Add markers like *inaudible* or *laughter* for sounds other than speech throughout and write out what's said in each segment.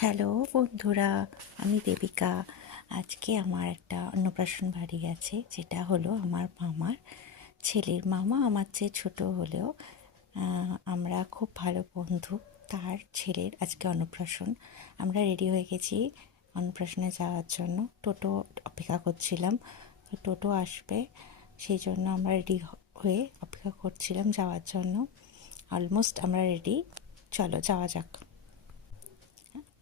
Hello বন্ধুরা, আমি দেবিকা। আজকে আমার একটা অন্নপ্রাশন বাড়ি আছে যেটা হলো আমার মামার ছেলের মামা আমার চেয়ে ছোট হলেও আমরা খুব ভালো বন্ধু। তার ছেলের আজকে অন্নপ্রাশন। আমরা রেডি হয়ে গেছি অন্নপ্রাশনে যাওয়ার জন্য। টোটো অপেক্ষা করছিলাম টোটো আসবে, সেই জন্য আমরা রেডি হয়ে অপেক্ষা করছিলাম যাওয়ার জন্য। অলমোস্ট আমরা রেডি চলো যাওয়া যাক।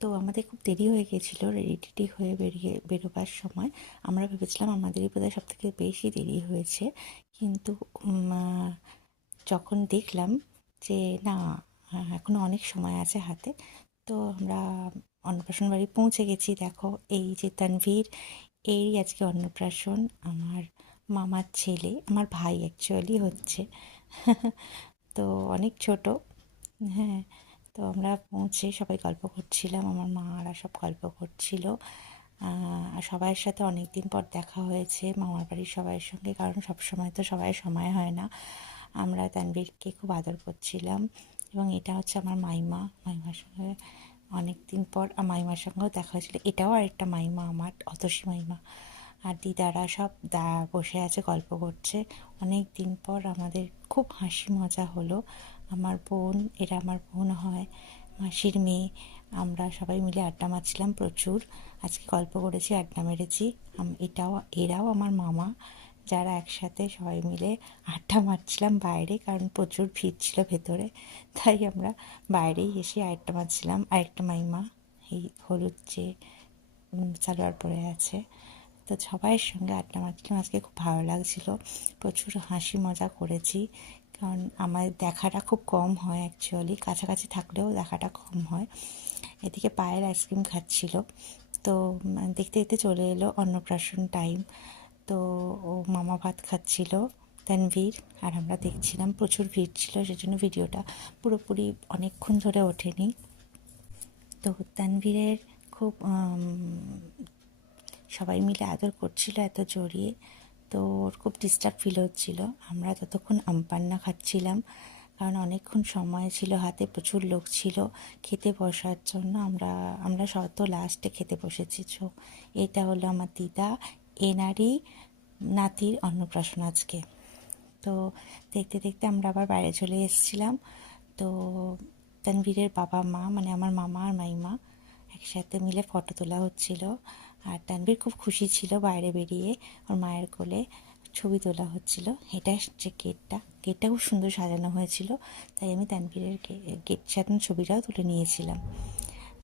তো আমাদের খুব দেরি হয়ে গেছিল রেডি টেডি হয়ে বেরিয়ে বেরোবার সময়। আমরা ভেবেছিলাম আমাদেরই বোধহয় সব থেকে বেশি দেরি হয়েছে। কিন্তু যখন দেখলাম যে না আহ, এখনও অনেক সময় আছে হাতে তো আমরা অন্নপ্রাশন বাড়ি পৌঁছে গেছি। দেখো এই যে তানভীর এই আজকে অন্নপ্রাশন। আমার মামার ছেলে আমার ভাই অ্যাকচুয়ালি হচ্ছে। *laughs* তো অনেক ছোট হ্যাঁ। তো আমরা পৌঁছে সবাই গল্প করছিলাম, আমার মারা সব গল্প করছিল। আর সবাইয়ের সাথে অনেক দিন পর দেখা হয়েছে, মামার বাড়ির সবাইয়ের সঙ্গে, কারণ সব সময় তো সবাই সময় হয় না। আমরা তানবীরকে খুব আদর করছিলাম এবং এটা হচ্ছে আমার মাইমা। মাইমার সঙ্গে অনেক দিন পর, আর মাইমার সঙ্গেও দেখা হয়েছিল। এটাও আরেকটা মাইমা আমার, অতসী মাইমা। আর দিদারা সব দা বসে আছে, গল্প করছে। অনেক দিন পর আমাদের খুব হাসি মজা হলো। আমার বোন, এরা আমার বোন হয়, মাসির মেয়ে, আমরা সবাই মিলে আড্ডা মারছিলাম প্রচুর। আজকে গল্প করেছি, আড্ডা মেরেছি। এটাও, এরাও আমার মামা, যারা একসাথে সবাই মিলে আড্ডা মারছিলাম বাইরে, কারণ প্রচুর ভিড় ছিল ভেতরে। তাই আমরা বাইরেই এসে আড্ডা মারছিলাম। আরেকটা মাইমা, এই হলুদ যে সালোয়ার পরে আছে। তো সবাইয়ের সঙ্গে আড্ডা মারছিলাম আজকে খুব ভালো লাগছিল। প্রচুর হাসি মজা করেছি। কারণ আমার দেখাটা খুব কম হয় অ্যাকচুয়ালি কাছাকাছি থাকলেও দেখাটা কম হয়। এদিকে পায়ের আইসক্রিম খাচ্ছিল। তো দেখতে দেখতে চলে এলো অন্নপ্রাশন টাইম তো ও মামা ভাত খাচ্ছিল তানভীর আর আমরা দেখছিলাম প্রচুর ভিড় ছিল, সেজন্য ভিডিওটা পুরোপুরি অনেকক্ষণ ধরে ওঠেনি। তো তানভীরের খুব সবাই মিলে আদর করছিল এত জড়িয়ে, তো ওর খুব ডিস্টার্ব ফিল হচ্ছিল। আমরা ততক্ষণ আমপান্না খাচ্ছিলাম, কারণ অনেকক্ষণ সময় ছিল, হাতে প্রচুর লোক ছিল, খেতে বসার জন্য আমরা আমরা শত লাস্টে খেতে বসেছি। তো এটা হলো আমার দিদা এনারই নাতির অন্নপ্রাশন আজকে। তো দেখতে দেখতে আমরা আবার বাইরে চলে এসেছিলাম। তো তানভীরের বাবা মা মানে আমার মামা আর মাইমা একসাথে মিলে ফটো তোলা হচ্ছিল। আর তানবীর খুব খুশি ছিল বাইরে বেরিয়ে ওর মায়ের কোলে ছবি তোলা হচ্ছিল। এটা যে গেটটা। গেটটা খুব সুন্দর সাজানো হয়েছিল, তাই আমি তানবীরের গেট সাজানো ছবিটাও তুলে নিয়েছিলাম।